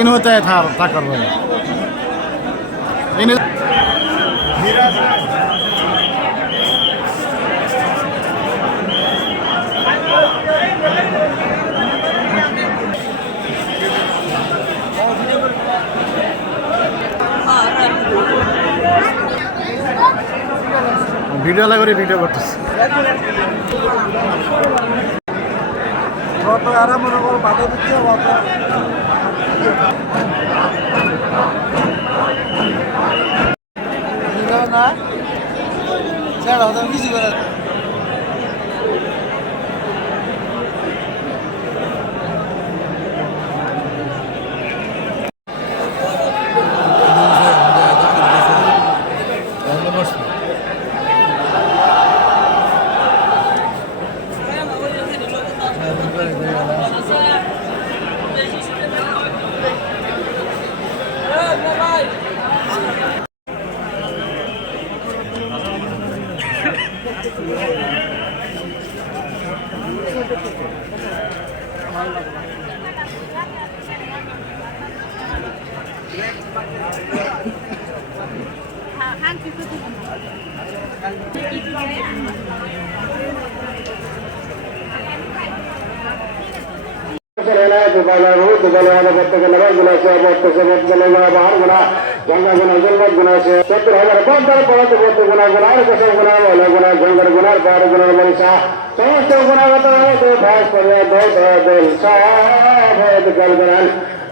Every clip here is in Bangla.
ini होता है था कर रहे हैं ini ভিডিও লাগরে ভিডিও করতেছি কত আরাম মনে করো বাধা দিতে হবে না ছাড়া ওদের কিছু করে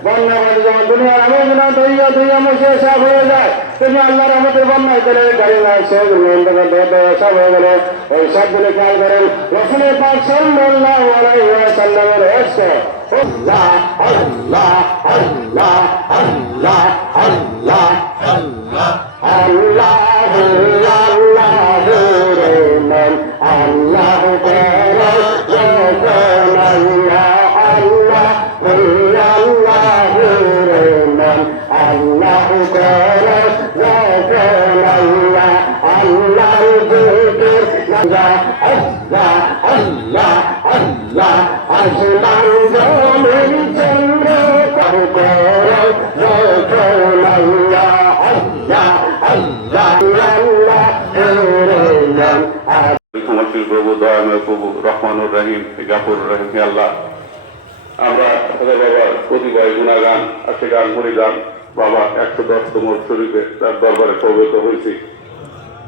বন্যাবাদী যখন দুনিয়ার আবর্জনা ধইয়া ধইয়া মুছে সাফ হয়ে যায়, তুমি আল্লাহর রহমতের বন্যায় করে গাড়ি লাগছে সব হয়ে গেল। ওই সবগুলো খেয়াল করেন রাসূলের পাক সাল্লাল্লাহু আলাইহি ওয়াসাল্লামের ইশক আল্লাহ আল্লাহ আল্লাহ আল্লাহ আল্লাহ আল্লাহ আল্লাহ প্রভু দয়াময় প্রভু রহমানুর রহিম গাফুর রহিম। আল্লাহ আমরা বাবার প্রতিবাই গুণাগান আশিগান মরিগান বাবা 110তম শরীফে তার দরবারে প্রবেশ হয়েছি।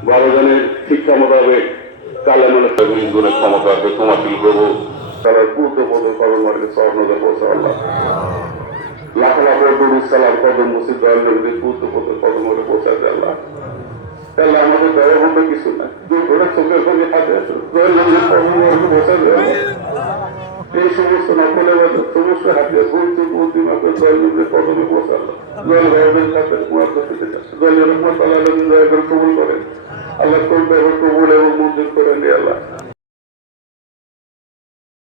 12 জনের শিক্ষা মোতাবেক কালেমানে গুণের ক্ষমতা আছে তোমাশীল প্রভু তারা পূর্ত পদ কর্ম মার্গে স্বর্ণদে পৌঁছে। আল্লাহ লাখ লাখ সালাম কদম মুসিদ পূর্ত পদ কদম মার্গে পৌঁছাতে। আল্লাহ তাহলে আমাদের দেওয়ার মতো কিছু না, দুটো চোখের সঙ্গে হাতে আছে বসা দেওয়া এই সমস্ত নকলে সমস্ত হাতিয়া বলতে বলতে মাত্র দলের কদমে বসালো দল ভাইদের সাথে দলের কবুল করেন। আল্লাহ কবুল এবং মঞ্জুর করেন। আল্লাহ